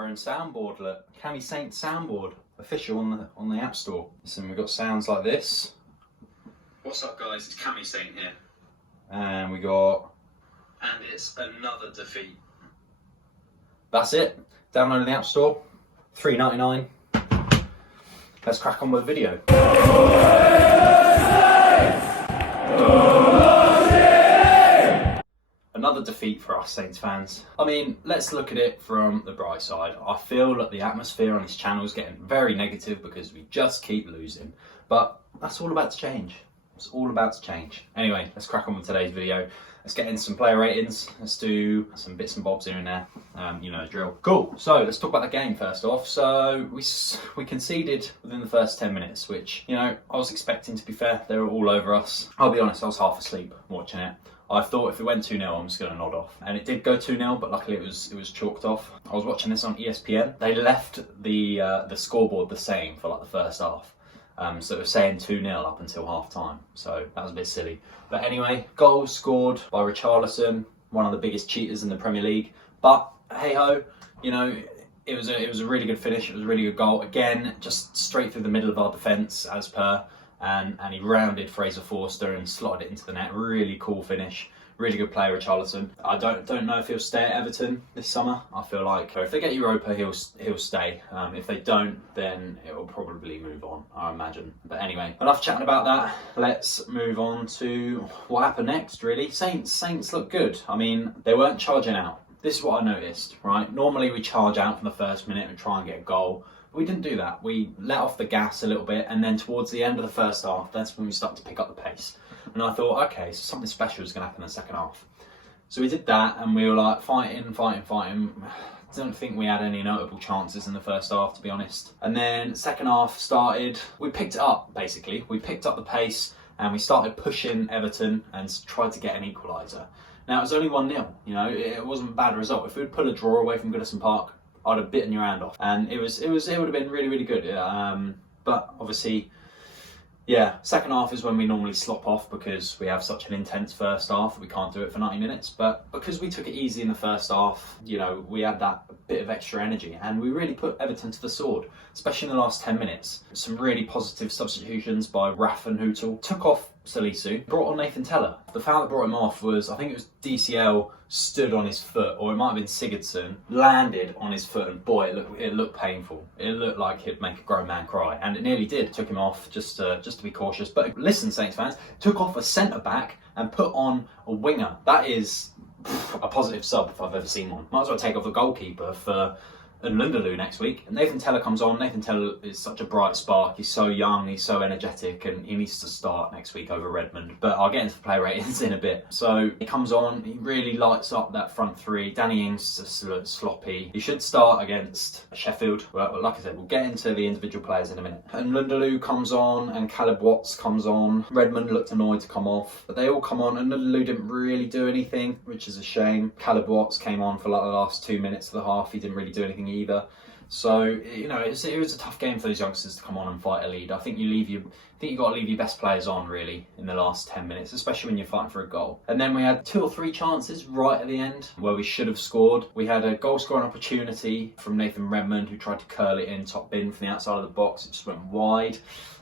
our own soundboard. Look, Cammy Saint soundboard, official on the App Store. Listen, we've got sounds like this. What's up, guys? It's Cammy Saint here, and and it's another defeat. That's it. Download in the App Store, $3.99. Let's crack on with the video. Another defeat for us Saints fans. I mean, let's look at it from the bright side. I feel that the atmosphere on this channel is getting very negative because we just keep losing. But that's all about to change. It's all about to change. Anyway, let's crack on with today's video. Let's get into some player ratings. Let's do some bits and bobs here and there. You know the drill. Cool. So let's talk about the game first off. So we conceded within the first 10 minutes, which, you know, I was expecting, to be fair. They were all over us. I'll be honest, I was half asleep watching it. I thought if it went 2-0, I'm just going to nod off. And it did go 2-0, but luckily it was chalked off. I was watching this on ESPN. They left the scoreboard the same for like the first half. So it was saying 2-0 up until half time. So that was a bit silly. But anyway, goals scored by Richarlison, one of the biggest cheaters in the Premier League. But hey ho, you know, it was a really good finish. It was a really good goal. Again, just straight through the middle of our defence as per. And he rounded Fraser Forster and slotted it into the net. Really cool finish. Really good player, Richarlison. I don't know if he'll stay at Everton this summer. I feel like if they get Europa, he'll stay. If they don't, then it will probably move on, I imagine. But anyway, enough chatting about that. Let's move on to what happened next, really. Saints look good. I mean, they weren't charging out. This is what I noticed, right? Normally we charge out from the first minute and try and get a goal. We didn't do that. We let off the gas a little bit, and then towards the end of the first half, that's when we started to pick up the pace. And I thought, okay, so something special is going to happen in the second half. So we did that, and we were like fighting. Don't think we had any notable chances in the first half, to be honest. And then second half started, we picked it up, basically. We picked up the pace, and we started pushing Everton and tried to get an equaliser. Now, it was only 1-0, you know, it wasn't a bad result. If we'd put a draw away from Goodison Park, I'd have bitten your hand off, and it would have been really, really good. But obviously, yeah, second half is when we normally slop off because we have such an intense first half. We can't do it for 90 minutes, but because we took it easy in the first half, you know, we had that bit of extra energy, and we really put Everton to the sword, especially in the last 10 minutes. Some really positive substitutions by Raff and Hootel. Took off Salisu, brought on Nathan Tella. The foul that brought him off was, I think it was DCL stood on his foot, or it might have been Sigurdsson, landed on his foot, and boy, it looked painful. It looked like it'd make a grown man cry, and it nearly did. Took him off just to be cautious. But listen, Saints fans, took off a centre back and put on a winger. That is a positive sub if I've ever seen one. Might as well take off the goalkeeper for Lundaloo next week. And Nathan Tella comes on. Nathan Tella is such a bright spark. He's so young, he's so energetic, and he needs to start next week over Redmond. But I'll get into the player ratings in a bit. So he comes on, he really lights up that front three. Danny Ings just looks sloppy. He should start against Sheffield. Well, like I said, we'll get into the individual players in a minute. And Lundaloo comes on, and Caleb Watts comes on. Redmond looked annoyed to come off, but they all come on, and Lundaloo didn't really do anything, which is a shame. Caleb Watts came on for like the last 2 minutes of the half. He didn't really do anything either. So, you know, it was a tough game for those youngsters to come on and fight a lead. I think you got to leave your best players on, really, in the last 10 minutes, especially when you're fighting for a goal. And then we had 2 or 3 chances right at the end where we should have scored. We had a goal scoring opportunity from Nathan Redmond, who tried to curl it in top bin from the outside of the box. It just went wide.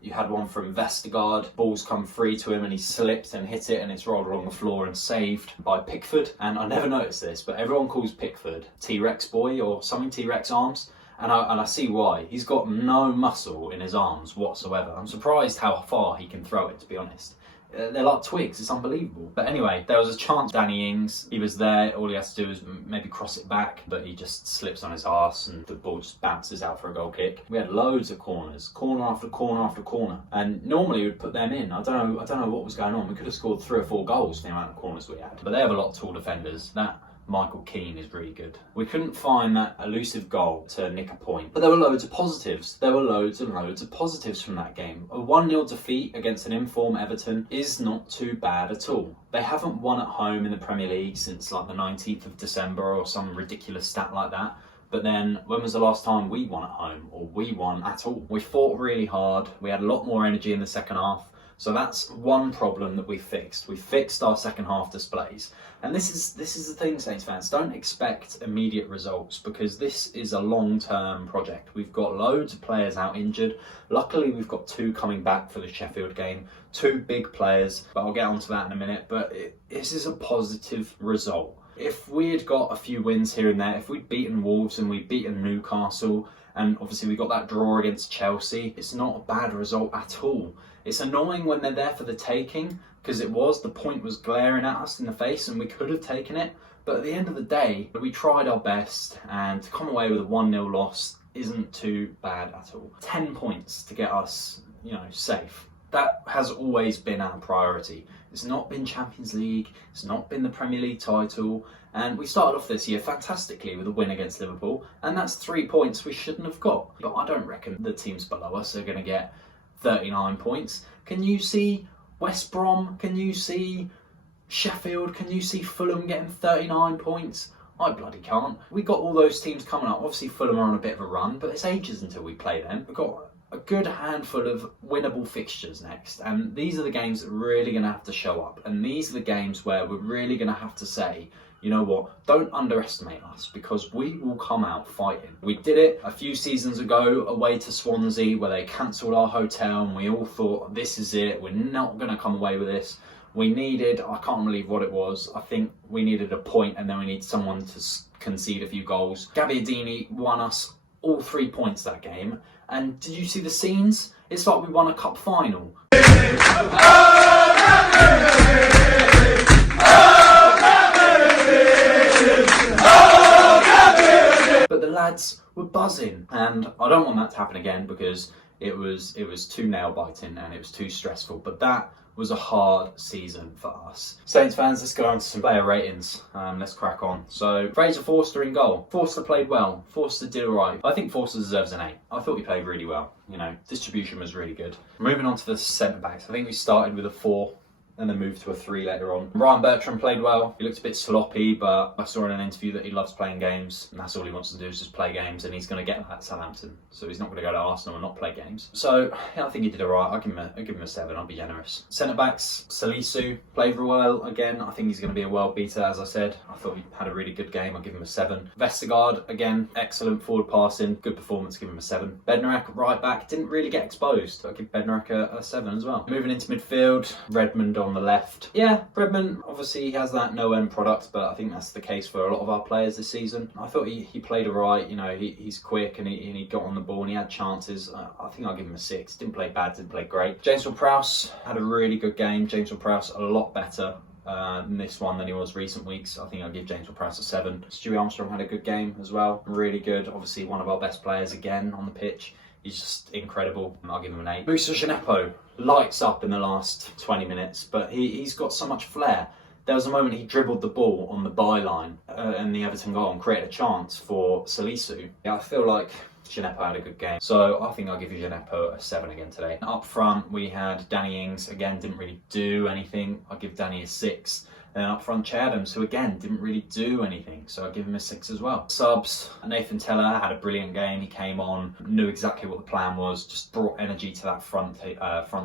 You had one from Vestergaard. Ball's come free to him, and he slipped and hit it, and it's rolled along the floor and saved by Pickford. And I never noticed this, but everyone calls Pickford T-Rex boy or something, T-Rex arms. And I see why. He's got no muscle in his arms whatsoever. I'm surprised how far he can throw it, to be honest. They're like twigs, it's unbelievable. But anyway, there was a chance. Danny Ings, he was there. All he has to do is maybe cross it back, but he just slips on his arse and the ball just bounces out for a goal kick. We had loads of corners, corner after corner after corner. And normally we'd put them in. I don't know what was going on. We could have scored 3 or 4 goals for the amount of corners we had. But they have a lot of tall defenders. That Michael Keane is really good. We couldn't find that elusive goal to nick a point, but there were loads of positives. There were loads and loads of positives from that game. A 1-0 defeat against an informed Everton is not too bad at all. They haven't won at home in the Premier League since like the 19th of December or some ridiculous stat like that. But then, when was the last time we won at home, or we won at all? We fought really hard. We had a lot more energy in the second half. So that's one problem that we fixed. We fixed our second half displays. And this is the thing, Saints fans, don't expect immediate results because this is a long-term project. We've got loads of players out injured. Luckily, we've got 2 coming back for the Sheffield game, 2 big players, but I'll get onto that in a minute. But this is a positive result. If we had got a few wins here and there, if we'd beaten Wolves and we'd beaten Newcastle, and obviously we got that draw against Chelsea, it's not a bad result at all. It's annoying when they're there for the taking, because the point was glaring at us in the face and we could have taken it. But at the end of the day, we tried our best, and to come away with a 1-0 loss isn't too bad at all. 10 points to get us, safe. That has always been our priority. It's not been Champions League, it's not been the Premier League title, and we started off this year fantastically with a win against Liverpool, and that's 3 points we shouldn't have got. But I don't reckon the teams below us are going to get 39 points. Can you see West Brom? Can you see Sheffield? Can you see Fulham getting 39 points? I bloody can't. We got all those teams coming up. Obviously Fulham are on a bit of a run, but it's ages until we play them. We've got a good handful of winnable fixtures next, and these are the games that are really going to have to show up, and these are the games where we're really going to have to say, you know what, don't underestimate us, because we will come out fighting. We did it a few seasons ago away to Swansea where they cancelled our hotel and we all thought, this is it, we're not going to come away with this. We needed, I can't believe what it was, I think we needed a point and then we need someone to concede a few goals. Gabbiadini won us all 3 points that game. And did you see the scenes? It's like we won a cup final. But the lads were buzzing, and I don't want that to happen again because it was too nail biting and it was too stressful. But that was a hard season for us. Saints fans, let's go on to some player ratings. Let's crack on. So, Fraser Forster in goal. Forster played well. Forster did alright. I think Forster deserves an 8. I thought he played really well. Distribution was really good. Moving on to the centre-backs. I think we started with a 4 and then moved to a 3 later on. Ryan Bertrand played well. He looked a bit sloppy, but I saw in an interview that he loves playing games, and that's all he wants to do is just play games, and he's going to get that at Southampton. So he's not going to go to Arsenal and not play games. So yeah, I think he did alright. I'll give him a 7. I'll be generous. Centre backs, Salisu played well again. I think he's going to be a world beater, as I said. I thought he had a really good game. I'll give him a 7. Vestergaard again, excellent forward passing, good performance. Give him a 7. Bednarek right back didn't really get exposed. I'll give Bednarek a 7 as well. Moving into midfield, Redmond on the left. Yeah, Redmond, obviously he has that no-end product, but I think that's the case for a lot of our players this season. I thought he played alright, he's quick and he got on the ball and he had chances. I think I'll give him a 6. Didn't play bad, didn't play great. James Ward-Prowse had a really good game. James Ward-Prowse a lot better in this one than he was recent weeks. I think I'll give James Ward-Prowse a 7. Stewie Armstrong had a good game as well. Really good. Obviously one of our best players again on the pitch. He's just incredible. I'll give him an 8. Moussa Djenepo lights up in the last 20 minutes, but he's got so much flair. There was a moment he dribbled the ball on the byline and the Everton goal and created a chance for Salisu. Yeah, I feel like Djenepo had a good game, so I think I'll give you Djenepo a 7 again today. Up front we had Danny Ings, again didn't really do anything. I'll give Danny a 6. And then up front, Che Adams, who again didn't really do anything, so I'll give him a 6 as well. Subs, Nathan Tella had a brilliant game. He came on, knew exactly what the plan was, just brought energy to that front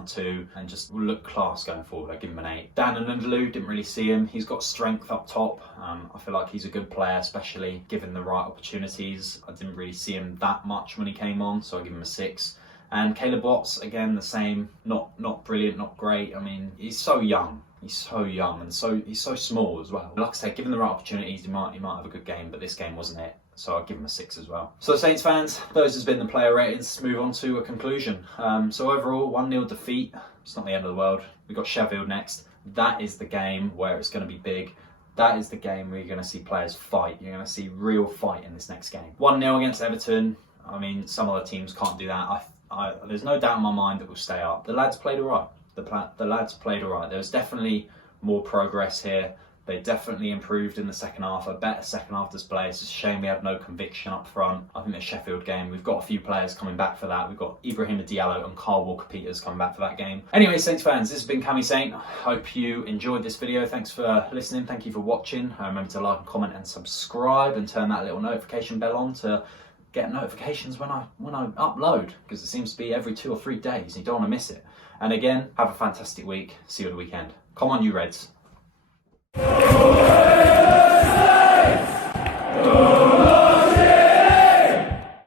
two, and just looked class going forward. I'll give him an 8. Dan Anundlu, didn't really see him. He's got strength up top. I feel like he's a good player, especially given the right opportunities. I didn't really see him that much when he came on, so I'll give him a 6. And Caleb Watts, again, the same. Not brilliant, not great. I mean, he's so young. He's so young and he's so small as well. Like I said, given the right opportunities, he might have a good game, but this game wasn't it. So I'll give him a 6 as well. So Saints fans, those has been the player ratings. Let's move on to a conclusion. So overall, 1-0 defeat. It's not the end of the world. We've got Sheffield next. That is the game where it's going to be big. That is the game where you're going to see players fight. You're going to see real fight in this next game. 1-0 against Everton. I mean, some other teams can't do that. There's no doubt in my mind that we'll stay up. The lads played all right. The lads played all right. There was definitely more progress here. They definitely improved in the second half, a better second half display. It's a shame we had no conviction up front. I think the Sheffield game, we've got a few players coming back for that. We've got Ibrahim Diallo and Carl Walker-Peters coming back for that game. Anyway, Saints fans, this has been Cammy Saint. Hope you enjoyed this video. Thanks for listening. Thank you for watching. Remember to like, comment and subscribe and turn that little notification bell on to get notifications when I upload, because it seems to be every 2 or 3 days. You don't want to miss it. And again, have a fantastic week. See you at the weekend. Come on, you Reds.